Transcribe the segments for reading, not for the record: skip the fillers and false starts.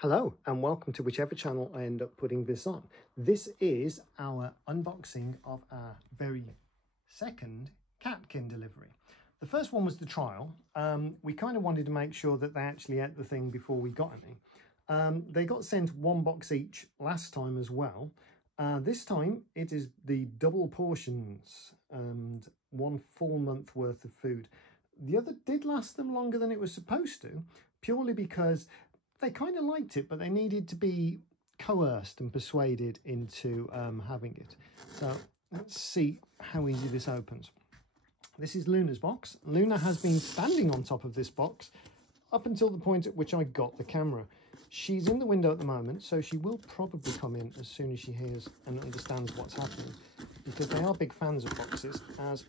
Hello and welcome to whichever channel I end up putting this on. This is our unboxing of our very second Katkin delivery. The first one was the trial. We kind of wanted to make sure that they actually ate the thing before we got any. They got sent one box each last time as well. This time it is the double portions and 1 full month worth of food. The other did last them longer than it was supposed to, purely because they kind of liked it, but they needed to be coerced and persuaded into having it. So let's see how easy this opens. This is Luna's box. Luna has been standing on top of this box up until the point at which I got the camera. She's in the window at the moment, so she will probably come in as soon as she hears and understands what's happening, because they are big fans of boxes, as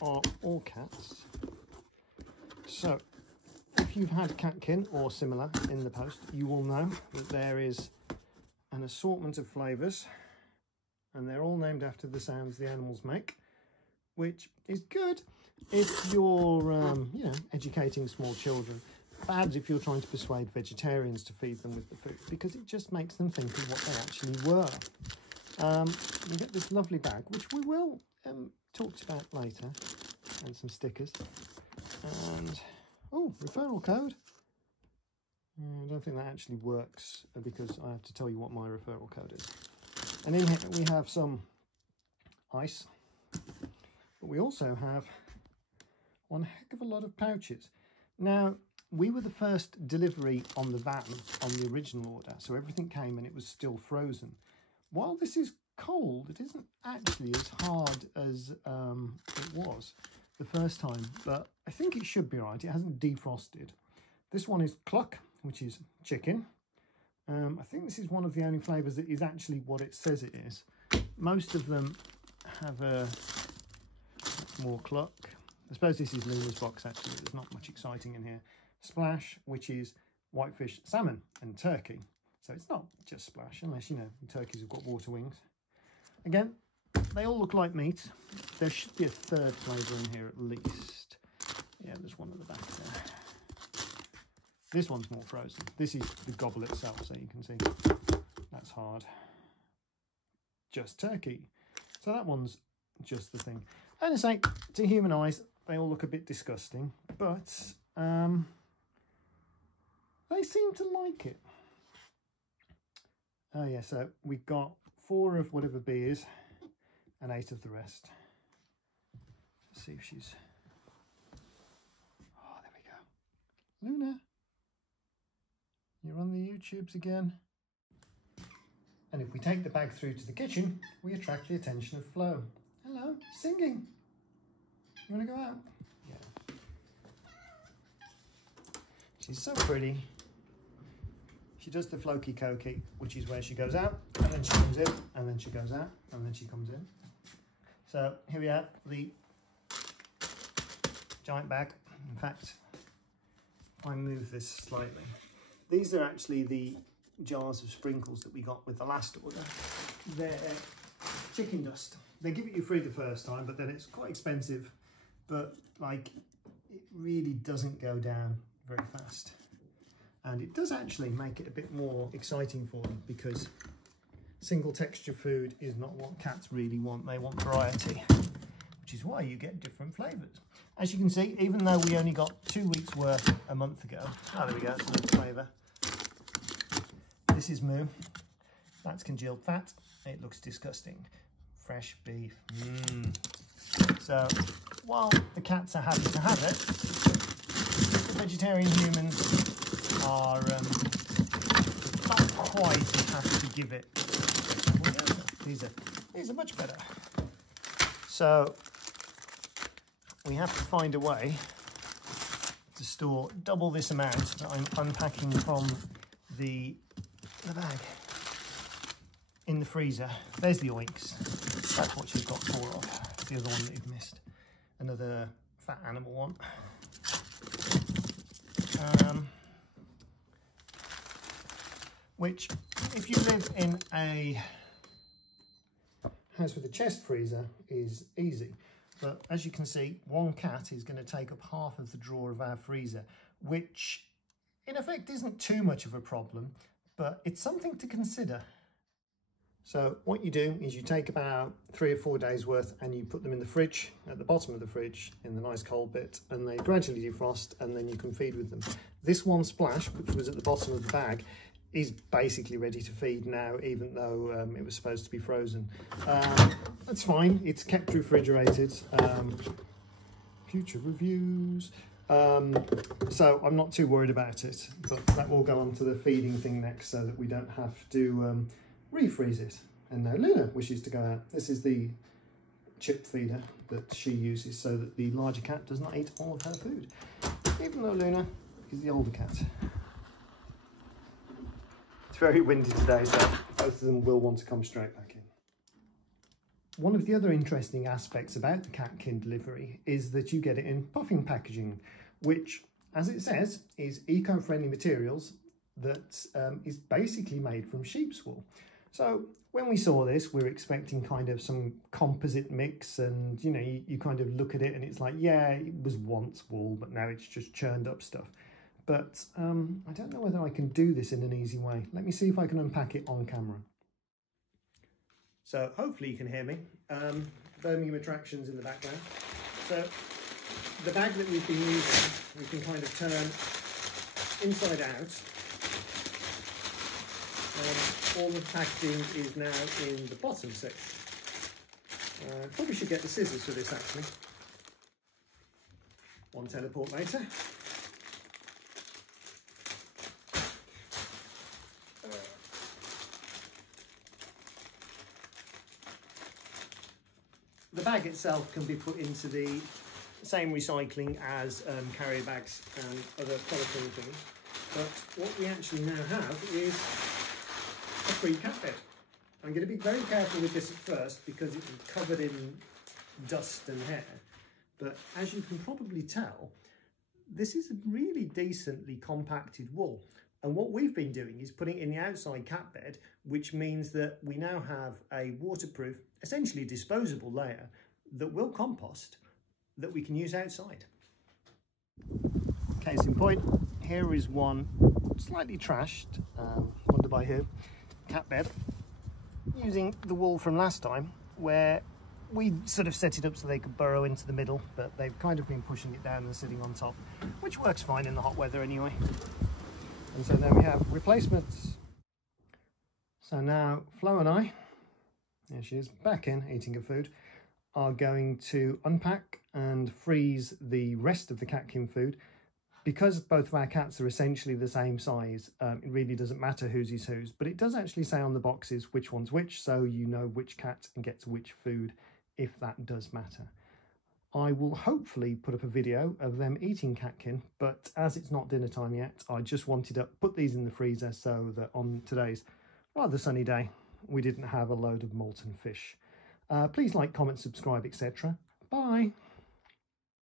are all cats. So if you've had Katkin or similar in the post, you will know that there is an assortment of flavours, and they're all named after the sounds the animals make, which is good if you're, educating small children. Bad if you're trying to persuade vegetarians to feed them with the food, because it just makes them think of what they actually were. You get this lovely bag, which we will talk about later, and some stickers, and oh, referral code. I don't think that actually works because I have to tell you what my referral code is. And in here we have some ice, but we also have one heck of a lot of pouches. Now, we were the first delivery on the van on the original order, so everything came and it was still frozen. While this is cold, it isn't actually as hard as it was the first time, but I think it should be right. It hasn't defrosted. This one is cluck, which is chicken. I think this is one of the only flavours that is actually what it says it is. Most of them have a more cluck. I suppose this is Luna's box actually. There's not much exciting in here. Splash, which is whitefish, salmon and turkey. So it's not just splash, unless, you know, turkeys have got water wings. Again, they all look like meat. There should be a third flavour in here at least. Yeah, there's one at the back there. This one's more frozen. This is the gobble itself, so you can see that's hard. Just turkey. So that one's just the thing. And it's like, to human eyes, they all look a bit disgusting, but they seem to like it. Oh yeah, so we got 4 of whatever B is and 8 of the rest. Let's see if she's... Oh, there we go. Luna, you're on the YouTubes again. And if we take the bag through to the kitchen, we attract the attention of Flo. Hello, singing. You want to go out? Yeah. She's so pretty. She does the floki koki, which is where she goes out, and then she comes in, and then she goes out, and then she comes in. So here we have the giant bag. In fact, if I move this slightly, these are actually the jars of sprinkles that we got with the last order. They're chicken dust. They give it you free the first time, but then it's quite expensive, but like it really doesn't go down very fast. And it does actually make it a bit more exciting for them, because single texture food is not what cats really want. They want variety, which is why you get different flavours. As you can see, even though we only got 2 weeks worth a month ago, oh, there we go, it's another flavour. This is moo. That's congealed fat. It looks disgusting. Fresh beef. So while the cats are happy to have it, the vegetarian humans are not quite as happy to give it. Well, yeah, these are much better. So we have to find a way to store double this amount that I'm unpacking from the bag in the freezer. There's the oinks. That's what she's got 4 of. The other one that you've missed. Another fat animal one. Which, if you live in a house with a chest freezer, is easy. But as you can see, one cat is going to take up half of the drawer of our freezer, which in effect isn't too much of a problem. but it's something to consider. So what you do is you take about 3 or 4 days worth and you put them in the fridge, at the bottom of the fridge, in the nice cold bit, and they gradually defrost, and then you can feed with them. This one splash, which was at the bottom of the bag, is basically ready to feed now, even though it was supposed to be frozen. That's fine, it's kept refrigerated. Future reviews. So I'm not too worried about it, but that will go on to the feeding thing next so that we don't have to refreeze it. And now Luna wishes to go out. This is the chip feeder that she uses so that the larger cat does not eat all of her food, even though Luna is the older cat. It's very windy today, so both of them will want to come straight back in. One of the other interesting aspects about the Katkin delivery is that you get it in puffing packaging, which, as it says, is eco-friendly materials that is basically made from sheep's wool. So when we saw this, we were expecting kind of some composite mix, and you know, you kind of look at it and it's like, yeah, it was once wool, but now it's just churned up stuff. But I don't know whether I can do this in an easy way. Let me see if I can unpack it on camera. So hopefully you can hear me. Birmingham Attractions in the background. So the bag that we've been using, we can kind of turn inside out. All the packaging is now in the bottom section. Probably should get the scissors for this actually. One teleport later. The bag itself can be put into the same recycling as carrier bags and other polythene things, but what we actually now have is a free cat bed. I'm going to be very careful with this at first because it's covered in dust and hair, but as you can probably tell, this is a really decently compacted wool. And what we've been doing is putting it in the outside cat bed, which means that we now have a waterproof, essentially disposable layer that will compost that we can use outside. Case in point, here is one slightly trashed, wonder by who, cat bed, using the wool from last time, where we sort of set it up so they could burrow into the middle, but they've kind of been pushing it down and sitting on top, which works fine in the hot weather anyway. And so then we have replacements. So now Flo and I, there she is, back in eating her food, are going to unpack and freeze the rest of the Katkin food. Because both of our cats are essentially the same size, it really doesn't matter whose is whose, but it does actually say on the boxes which one's which, so you know which cat gets which food, if that does matter. I will hopefully put up a video of them eating Katkin, but as it's not dinner time yet, I just wanted to put these in the freezer so that on today's rather sunny day, we didn't have a load of molten fish. Please like, comment, subscribe, etc. Bye!